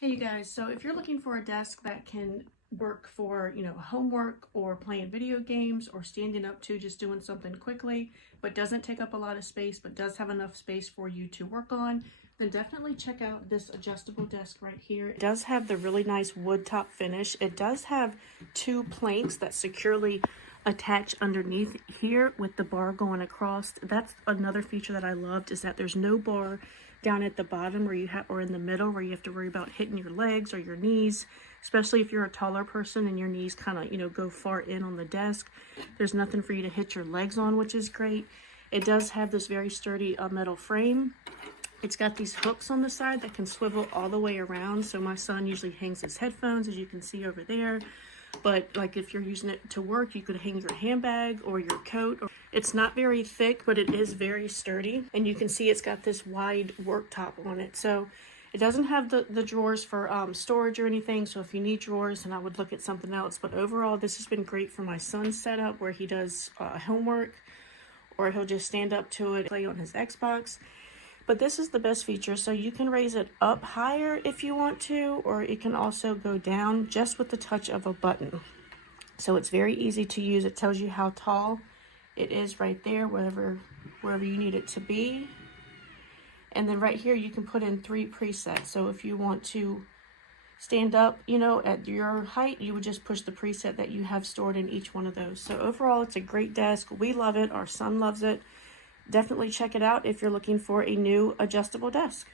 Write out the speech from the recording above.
Hey you guys, so if you're looking for a desk that can work for, homework or playing video games or standing up to just doing something quickly, but doesn't take up a lot of space, but does have enough space for you to work on, then definitely check out this adjustable desk right here. It does have the really nice wood top finish. It does have two planks that securely attach underneath here with the bar going across. That's another feature that I loved, is that there's no bar down at the bottom where you have, or in the middle where you have to worry about hitting your legs or your knees, especially if you're a taller person and your knees kind of go far in on the desk. There's nothing for you to hit your legs on, which is great. It does have this very sturdy metal frame. It's got these hooks on the side that can swivel all the way around, so my son usually hangs his headphones, as you can see over there. But like if you're using it to work, you could hang your handbag or your coat. It's not very thick, but it is very sturdy, and you can see it's got this wide work top on it. So it doesn't have the drawers for storage or anything, so if you need drawers, then I would look at something else. But overall, this has been great for my son's setup where he does homework, or he'll just stand up to it, play on his Xbox. But this is the best feature, so you can raise it up higher if you want to, or it can also go down just with the touch of a button. So it's very easy to use. It tells you how tall it is right there, wherever you need it to be. And then right here you can put in 3 presets. So if you want to stand up, at your height, you would just push the preset that you have stored in each one of those. So overall, it's a great desk. We love it. Our son loves it. Definitely check it out if you're looking for a new adjustable desk.